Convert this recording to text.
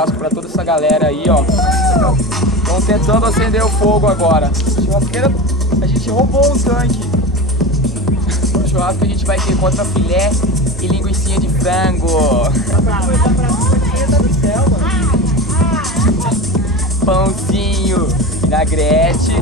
churrasco pra toda essa galera aí, ó. Estão tentando acender o fogo agora. Churrasqueira, a gente roubou um tanque. O churrasco a gente vai ter contra filé e linguicinha de frango. Pãozinho, vinagrete.